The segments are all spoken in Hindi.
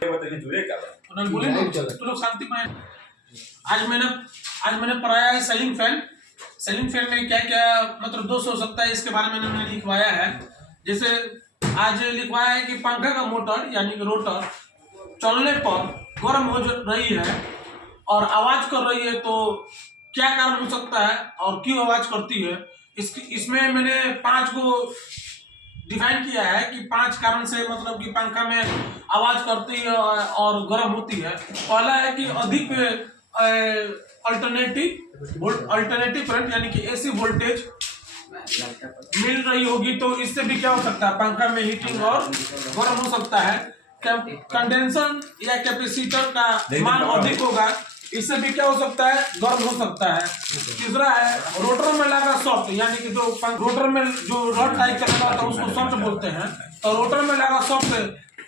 तो लोग शांति पाए। आज मैंने पढ़ाया है सीलिंग फैन। सीलिंग फैन में क्या क्या मतलब दोष हो सकता है इसके बारे में मैंने लिखवाया है। जैसे आज लिखवाया है कि पंखा का मोटर यानी कि रोटर चलने पर गर्म हो रही है और आवाज कर रही है, तो क्या कारण हो सकता है और क्यों आवाज करती है। इसमें मैंने 5 को डिफाइन किया है कि 5 कारण से मतलब कि पंखा में आवाज करती है और गर्म होती है। पहला है कि अधिक अल्टरनेटिव करंट यानी कि एसी वोल्टेज मिल रही होगी, तो इससे भी क्या हो सकता है, पंखा में हीटिंग और गर्म हो सकता है। कंडेंसर या कैपेसिटर का मान अधिक होगा, इससे भी क्या हो सकता है, गर्म हो सकता है। तीसरा है रोटर में लगा सॉफ्ट यानी कि जो रोटर में जो रॉड टाइप का लगा होता है उसको सॉफ्ट बोलते हैं। तो रोटर में लगा सॉफ्ट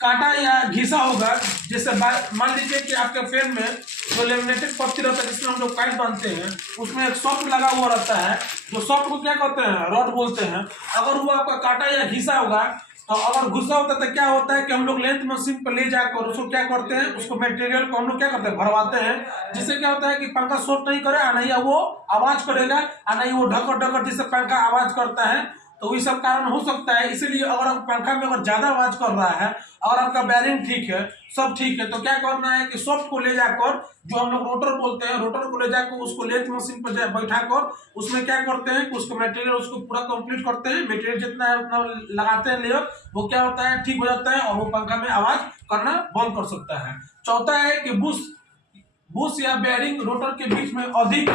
काटा या घिसा होगा, जैसे मान लीजिए कि आपके फैन में जो लेमिनेटेड पत्ती रहता है जिसमें हम लोग काट बांधते हैं उसमें एक सॉफ्ट लगा हुआ रहता है, जो सॉफ्ट को क्या कहते हैं, रॉड बोलते हैं। अगर वो आपका काटा या घिसा होगा, तो अगर गुस्सा होता है तो क्या होता है कि हम लोग लेंथ मशीन पर ले जाकर उसको क्या करते हैं, उसको मटेरियल को हम लोग क्या करते हैं, भरवाते हैं, जिससे क्या होता है कि पंखा शॉर्ट नहीं करे, नहीं वो आवाज करेगा, नहीं वो ढकर जिससे पंखा आवाज करता है। तो ये सब कारण हो सकता है। इसीलिए अगर आप पंखा में अगर ज्यादा आवाज कर रहा है और आपका बैरिंग ठीक है, सब ठीक है, तो क्या करना है कि सॉफ्ट को ले जाकर, जो हम लोग रोटर बोलते हैं, रोटर को ले जाकर उसको लेंथ मशीन पर बैठाकर उसमें क्या करते हैं कि उसको मटेरियल उसको पूरा कंप्लीट करते हैं। मटेरियल जितना है उतना लगाते हैं लेयर, वो क्या होता है, ठीक हो जाता है और वो पंखा में आवाज करना बंद कर सकता है। चौथा है कि बुश या बेयरिंग रोटर के बीच में अधिक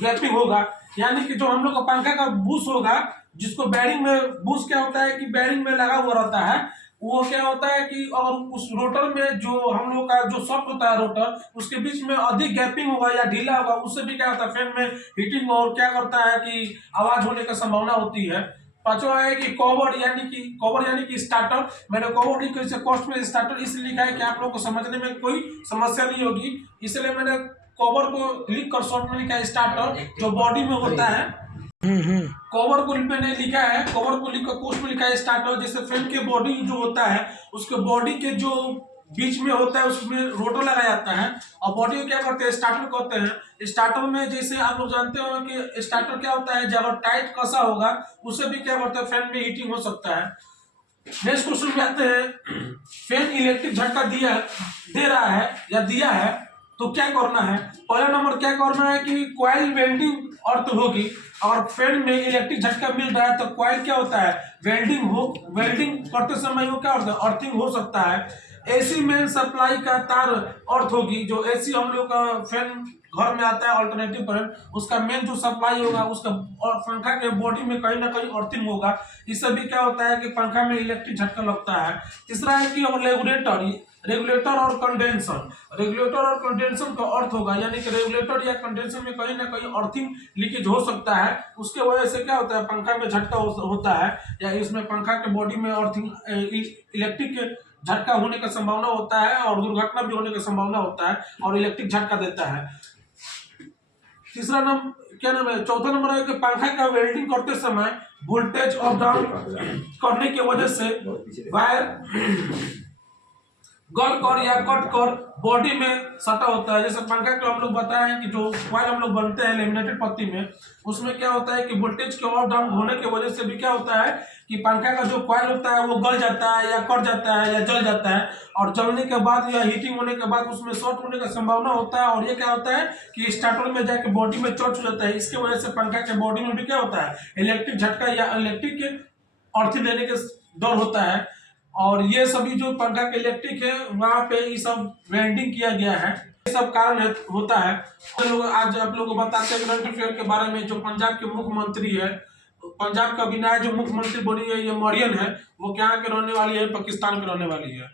गैपिंग होगा, यानी कि जो हम लोग का पंखा का बुश होगा, जिसको बेयरिंग में बुश क्या होता है कि बेयरिंग में लगा हुआ रहता है, वो क्या होता है कि और उस रोटर में जो हम लोग का जो सॉफ्ट होता है रोटर, उसके बीच में अधिक गैपिंग होगा या ढीला होगा, उससे भी क्या होता है, फैन में हीटिंग और क्या करता है कि आवाज होने की संभावना होती है। पांचवा है कि कवर यानी कि स्टार्टर। मैंने कवर लिखा इसे कॉस्ट में स्टार्टर इसलिए लिखा है कि आप लोग को समझने में कोई समस्या नहीं होगी, इसलिए मैंने कवर को लिख कर शॉर्ट में लिखा है स्टार्टर, जो बॉडी में होता है। कवर को मैंने लिखा है, कवर को लिखकर कोस्ट में लिखा है स्टार्टर। जैसे फैन के बॉडी जो होता है उसके बॉडी के जो बीच में होता है उसमें रोटर लगाया जाता है और बॉडी को क्या करते हैं, स्टार्टर कहते हैं। स्टार्टर में जैसे आप लोग जानते हो कि स्टार्टर क्या होता है, जब टाइट कसा होगा उससे भी क्या करता है, फैन में हीटिंग हो सकता है। नेक्स्ट क्वेश्चन में आते हैं, फैन इलेक्ट्रिक झटका दे रहा है या दिया है तो क्या करना है। पहला नंबर क्या करना है कि कॉइल वेल्डिंग अर्थ होगी। और फैन में इलेक्ट्रिक झटका मिल रहा है तो कॉइल क्या होता है, वेल्डिंग करते समय वो क्या होता है, अर्थिंग हो सकता है। एसी मेन सप्लाई का तार अर्थ होगी, जो एसी हम लोग का फैन घर में आता है अल्टरनेटिव करंट, उसका मेन जो सप्लाई होगा उसका और पंखा के बॉडी में कहीं ना कहीं अर्थिंग होगा, इससे भी क्या होता है कि पंखा में इलेक्ट्रिक झटका लगता है। तीसरा है कि रेगुलेटर और कंडेंसर का अर्थ होगा, यानी कि रेगुलेटर या कंडेंसर में कहीं ना कहीं अर्थिंग लीकेज हो सकता है, उसके वजह से क्या होता है, पंखा में झटका होता है या इसमें पंखा के बॉडी में अर्थिंग इलेक्ट्रिक झटका होने का संभावना होता है और दुर्घटना भी होने का संभावना होता है और इलेक्ट्रिक झटका देता है। तीसरा नंबर क्या नाम है, चौथा नंबर है कि पंखा का वेल्डिंग करते समय वोल्टेज अप डाउन करने की वजह से वायर गल कर या कट कर बॉडी में सटा होता है। जैसे पंखा को हम लोग बताए हैं कि जो कॉइल हम लोग बनते हैं लेमिनेटेड पत्ती में, उसमें क्या होता है कि वोल्टेज के अप डाउन होने की वजह से भी क्या होता है कि पंखा का जो कॉइल होता है वो गल जाता है या कट जाता है या जल जाता है, और जलने के बाद या हीटिंग होने के बाद उसमें शॉर्ट होने का संभावना होता है। और ये क्या होता है कि स्टार्टर में जाके बॉडी में चोट हो जाता है, इसके वजह से पंखा के बॉडी में भी क्या होता है, इलेक्ट्रिक झटका या इलेक्ट्रिक के अर्थिंग देने के डर होता है। और ये सभी जो पंखा के इलेक्ट्रिक है वहां पे ये सब वेल्डिंग किया गया है, ये सब कारण होता है। तो लोग आज आप लोगों को बताते हैं करंट अफेयर के बारे में। जो पंजाब के मुख्यमंत्री है, पंजाब का अभी नया जो मुख्यमंत्री बनी है ये मरियम है, वो क्या के रहने वाली है, पाकिस्तान के रहने वाली है।